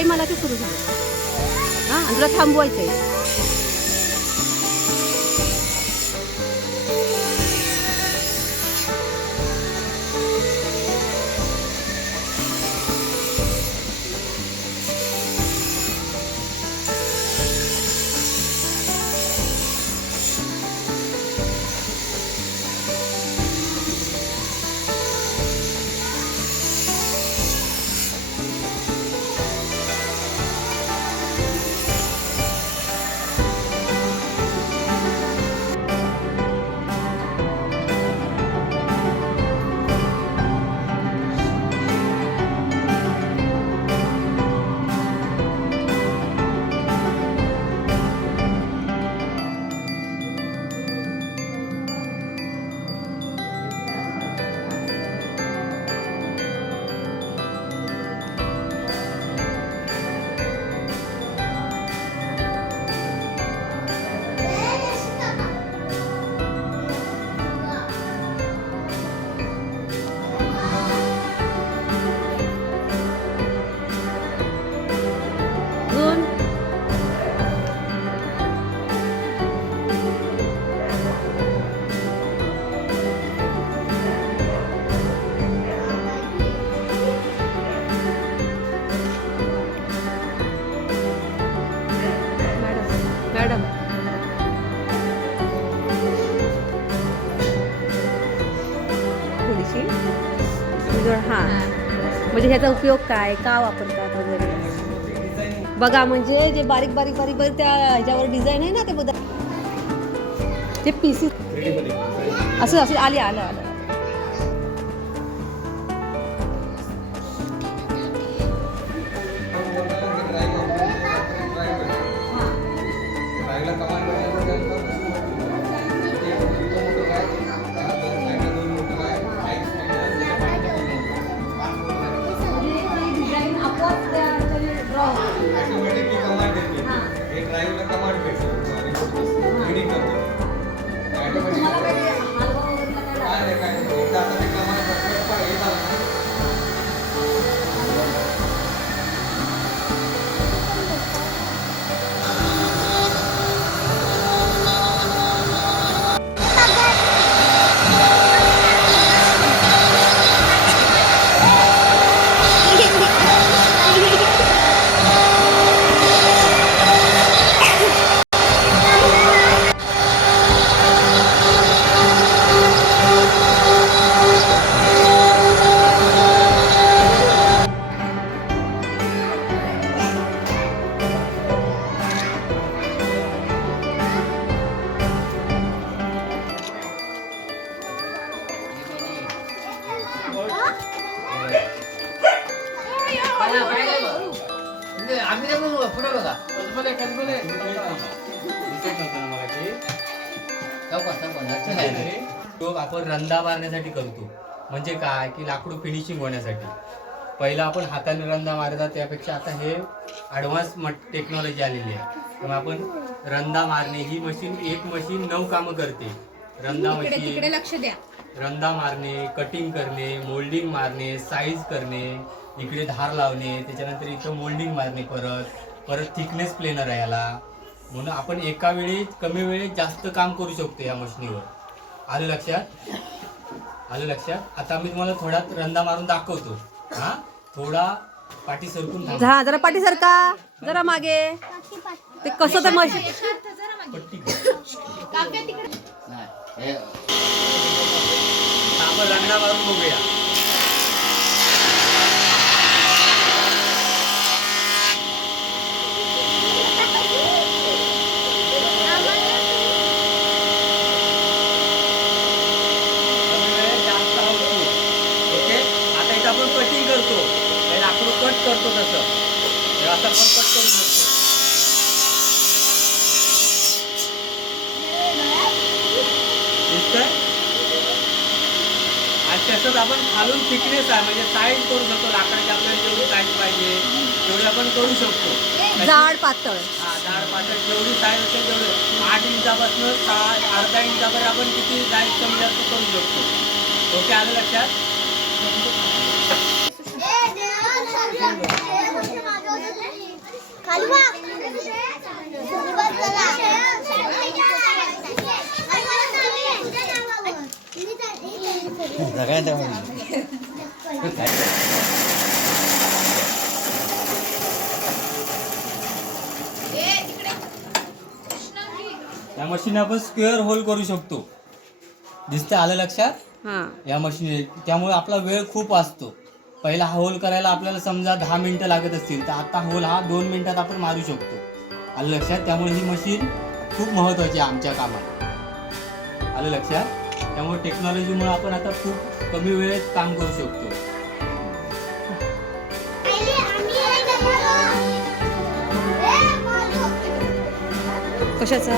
Time आला की सुरू झालं. हां, आणि तुला थांबवायचं आहे. मॅडम थोडीशी हां, म्हणजे ह्याचा उपयोग काय, का वापरतात वगैरे बघा. म्हणजे जे बारीक बारीक बारीक बारीक त्या ह्याच्यावर डिझाईन आहे ना, ते बघा, ते पीसी असं असं आलं आलं. आपण रंधा मारण्यासाठी करतो. म्हणजे काय की लाकूड फिनिशिंग होण्यासाठी. पहिला आपण हाताने रंधा मारतात, त्यापेक्षा आता हे ॲडव्हान्स टेक्नॉलॉजी आलेली आहे. त्यामुळे आपण रंधा मारणे ही मशीन, एक मशीन 9 कामं करते. रंधा मशीन, लक्ष द्या, रंधा मारणे, कटिंग करणे, मोल्डिंग मारणे, साईज करणे, इकडे धार लावणे, त्याच्यानंतर इथं मोल्डिंग मारणे, परत थिकनेस प्लेनर आहे याला. म्हणून आपण एका वेळी कमी वेळेत जास्त काम करू शकतो या मशीनीवर. आलं लक्षात? आलं लक्षात? आता मी तुम्हाला थोडा रंधा मारून दाखवतो. हा, थोडा पाठी सरकून थांबा, जरा पाठी सरका, जरा मागे. ते कसं तर मशीन आपण रंधा मारून बघूया. आपण कटिंग करतो, लाकूड कट करतो, तसं आता आपण कट करू शकतो. दिसतंय? आणि त्याच्यात आपण खालून थिकनेस आहे, म्हणजे साईज करू शकतो. लाकडाची आपल्याला जेवढी साईज पाहिजे तेवढी आपण करू शकतो. जाड पातळ, हा, जाड पातळ जेवढी साईज असेल तेवढी 8 इंचापासून अर्धा इंचापर्यंत आपण किती साईज कमी जास्त करू शकतो. ओके, आलं लक्षात? या मशीन आपण स्क्वेअर होल करू शकतो. दिसतं आलं लक्षात हा या मशीन. त्यामुळे आपला वेळ खूप वाचतो. पहिला हा होल करायला आपल्याला समजा 10 मिनिटं लागत असतील तर आता होल हा 2 मिनिटात आपण मारू शकतो. आलं लक्षात. त्यामुळे ही मशीन खूप महत्त्वाची आहे आमच्या कामात. आलं लक्षात. त्यामुळे टेक्नॉलॉजीमुळे आपण आता खूप कमी वेळेत काम करू शकतो. कशाचा